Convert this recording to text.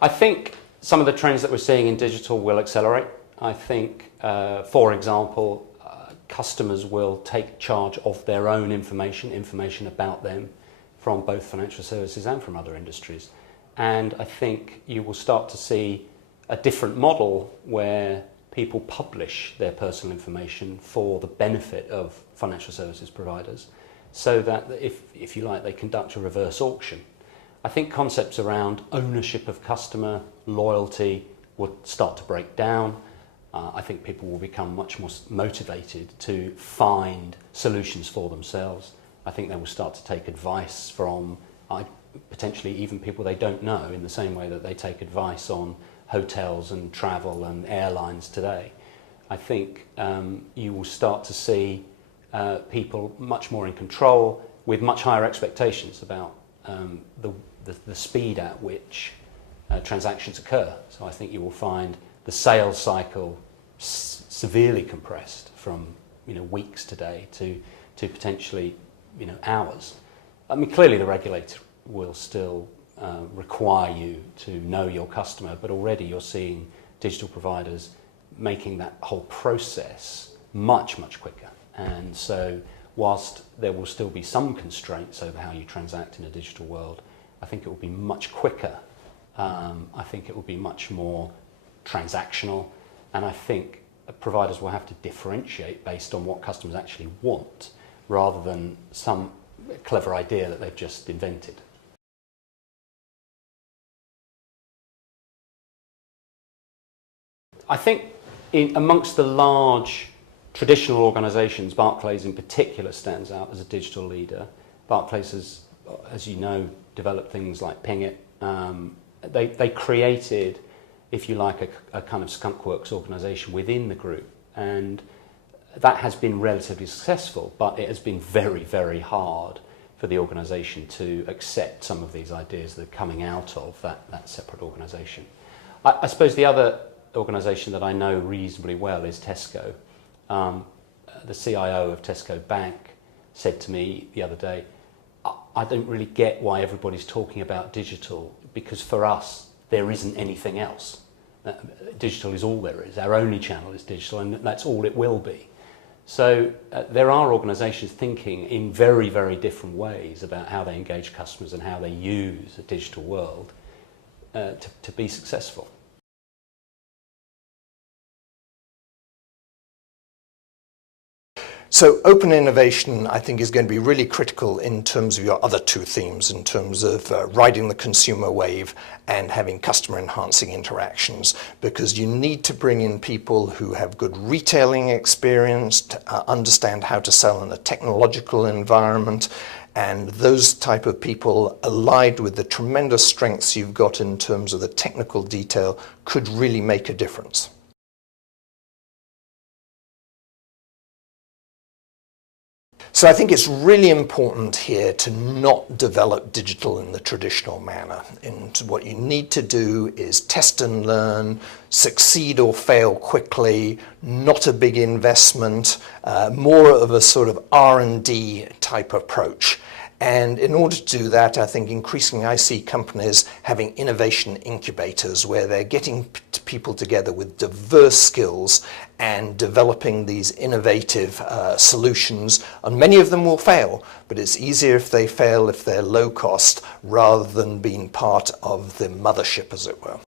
I think some of the trends that we're seeing in digital will accelerate. I think, for example, customers will take charge of their own information about them from both financial services and from other industries. And I think you will start to see a different model where people publish their personal information for the benefit of financial services providers, so that if you like, they conduct a reverse auction. I think concepts around ownership of customer, loyalty will start to break down. I think people will become much more motivated to find solutions for themselves. I think they will start to take advice from potentially even people they don't know, in the same way that they take advice on hotels and travel and airlines today. I think you will start to see people much more in control, with much higher expectations about the speed at which transactions occur. So I think you will find the sales cycle severely compressed from weeks today to potentially hours. I mean, clearly the regulator will still require you to know your customer, but already you're seeing digital providers making that whole process much quicker. And so whilst there will still be some constraints over how you transact in a digital world, I think it will be much quicker. I think it will be much more transactional, and I think providers will have to differentiate based on what customers actually want, rather than some clever idea that they've just invented. I think amongst the large traditional organisations, Barclays in particular stands out as a digital leader. Barclays has, as you know, developed things like Pingit. They created, if you like, a kind of skunkworks organisation within the group, and that has been relatively successful, but it has been very hard for the organisation to accept some of these ideas that are coming out of that separate organisation. I suppose the other organisation that I know reasonably well is Tesco. The CIO of Tesco Bank said to me the other day, I don't really get why everybody's talking about digital, because for us there isn't anything else. Digital is all there is. Our only channel is digital, and that's all it will be. So there are organisations thinking in very different ways about how they engage customers and how they use a digital world to be successful. So open innovation, I think, is going to be really critical in terms of your other two themes, in terms of riding the consumer wave and having customer enhancing interactions, because you need to bring in people who have good retailing experience, to understand how to sell in a technological environment, and those type of people, allied with the tremendous strengths you've got in terms of the technical detail, could really make a difference. So I think it's really important here to not develop digital in the traditional manner. And what you need to do is test and learn, succeed or fail quickly, not a big investment, more of a sort of R&D type approach. And in order to do that, I think increasingly I see companies having innovation incubators where they're getting people together with diverse skills and developing these innovative solutions. And many of them will fail, but it's easier if they fail if they're low cost rather than being part of the mothership, as it were.